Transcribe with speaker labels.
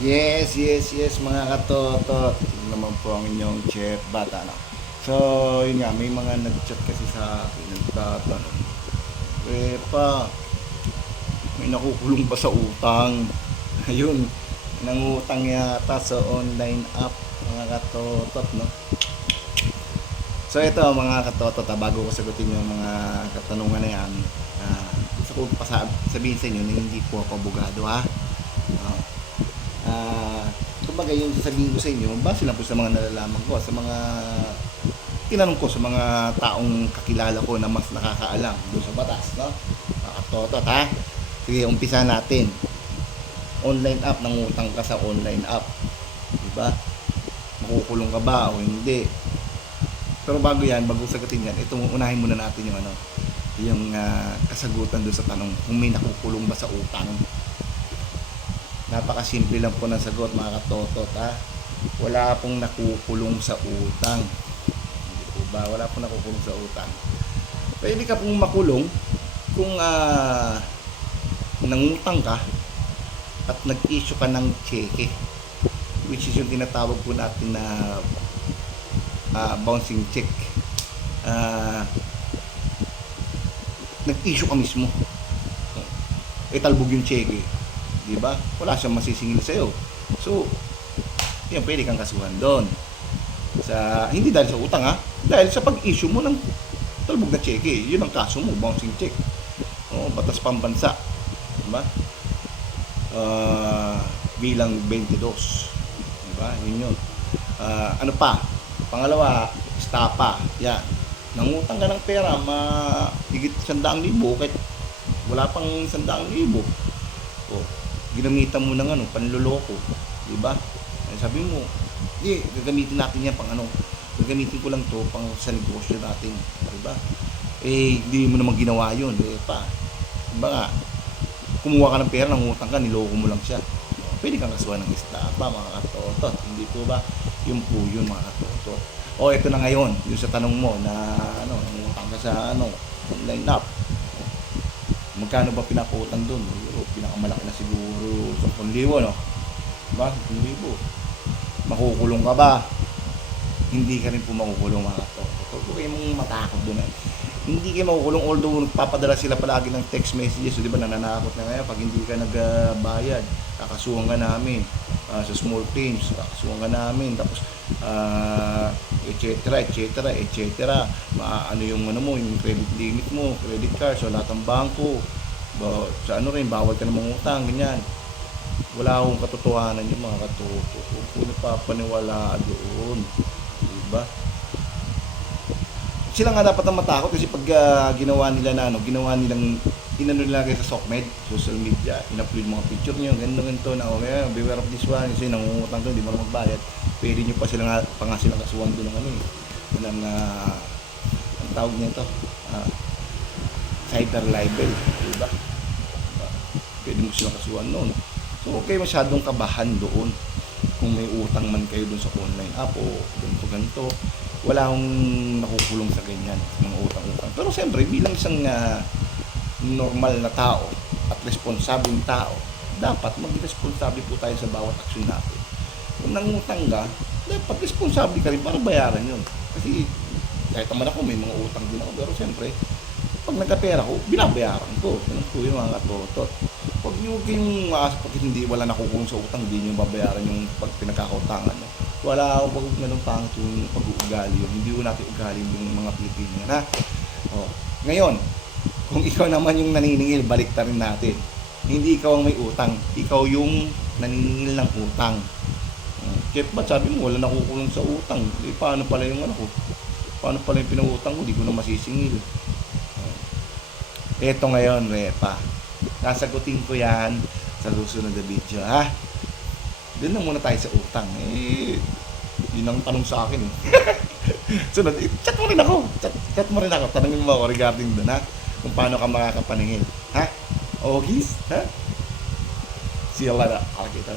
Speaker 1: Yes, yes, yes mga katotot. Naman po ang inyong chef bata na. So, yun nga, may mga nag-chat kasi sa akin, nagtatanong. Eh pa, may nakukulong ba sa utang? Ayun, nangutang yata sa online app mga katotot, no? So ito mga katotot, ah, bago ko sagutin yung mga katanungan na yan, ah, gusto ko pa sabihin sa inyo na hindi po ako abogado ha. Ah, ah, kumbaga yung sasabihin ko sa inyo, base lang po sa mga nalalaman ko, sa mga tinanong ko sa mga taong kakilala ko na mas nakakaalam doon sa batas, no? Mga katotot ha. Sige, umpisa natin. Online app, nangutang ka sa online app. Diba? Makukulong ka ba o hindi? Pero bago yan, bago sagutin yan, ito unahin muna natin yung ano, yung ah, kasagutan doon sa tanong kung may nakukulong ba sa utang. Napakasimple lang po ng sagot mga katotot ha. Wala pong nakukulong sa utang. Hindi po ba? Wala pong nakukulong sa utang. Pwede ka pong makulong kung ah, nangutang ka at nag-issue ka ng cheque which is yung tinatawag po natin na ah, bouncing check. Ah, nag-issue ka mismo. Eh, talbog yung cheque. Di ba? Wala siyang masisingil sa'yo. So, yan, pwede kang kasuhan doon. Sa, hindi dahil sa utang ha, dahil sa pag-issue mo ng talbog na cheque. Yun ang kaso mo, bouncing check. O, batas pambansa. Di ba? Ah, bilang 22. Di ba? Yun yun. Ah, ano pa? Pangalawa, stapa. Yan. Nangutang ka ng pera, ma higit sandaang libo, kahit wala pang sandaang libo. O, ginamitan mo ng ano, panloloko. Di ba? Ay, sabi mo, eh, gagamitin natin yan pang ano, gagamitin ko lang to pang sa negosyo natin. Di ba? Eh, hindi mo naman ginawa yun. Eh, pa. Di nga, kumuha ka ng pera, nangutang ka, niloko mo lang siya. Pwede kang kasuhan ng istapa, mga katotot. Hindi po ba? Yung po yun, mga katotot. O, ito na ngayon, yung sa tanong mo na, ano, nangutang ka sa, ano, online app. Magkano ba pinapautang doon? Siguro, pinakamalaki na siguro 10,000, no? Diba? 10,000. Makukulong ka ba? Hindi ka rin po makukulong, mga katotot. Huwag kayong mong matakot doon, eh hindi kayo makukulong although nagpapadala sila palagi ng text messages so, di ba nananakot na ngayon pag hindi ka nagbayad kakasuhan ka namin ah, sa small claims kakasuhan ka namin tapos uh, etc etc etc ano yung ano mo yung credit limit mo credit card sa lahat ng bangko. Ba, sa ano rin bawal ka na mangutang ganyan. Wala akong katotohanan yung mga katoto huwag po napapaniwala doon. Diba sila nga dapat ang matakot kasi pag ah, ginawa nila na ano, ginawa nilang inano nila kayo sa SOCMED, social media, in-upload mga picture niyo, ganito ganito na okay, beware of this one kasi nangungutang to, hindi mo magbayad. Pwede niyo pa sila nga pa nga sila kasuhan doon ng ano eh. Ng uh, ang tawag nito, uh, cyber libel, di ba? Pwede mo silang kasuhan noon. So, okay masyadong kabahan doon kung may utang man kayo doon sa online app o ganito ganito wala akong nakukulong sa ganyan mga utang-utang pero siyempre bilang isang ah, normal na tao at responsabling tao dapat maging responsable po tayo sa bawat aksyon natin kung nangutang ka dapat responsable ka rin para bayaran yun kasi kahit naman ako may mga utang din ako pero siyempre pag nagkapera ko, binabayaran ko. Ganun po yung mga katotot. Huwag nyo kayong maas pag hindi wala nakukulong sa utang, hindi nyo babayaran yung pag pinagkakautangan. No? Wala ako pag ganun pangit yung pag-uugali yun. Hindi ko natin ugali yung mga Pilipino ha? O, ngayon, kung ikaw naman yung naniningil, balik ta rin natin. Hindi ikaw ang may utang, ikaw yung naniningil ng utang. Kaya ba't sabi mo, wala nakukulong sa utang? Eh, paano pala yung ano ko? Paano pala yung pinangutang ko? Di ko na masisingil. Ito ngayon, Repa. Sasagutin ko yan sa susunod na video, ha? Doon na muna tayo sa utang. Eh, yun ang tanong sa akin. Eh. Sunod, eh, chat mo rin ako. Chat, chat mo rin ako. Tanongin mo ako regarding doon, ha? Kung paano ka makakapaningin. Ha? Ogis? Ha? See you later, alligator.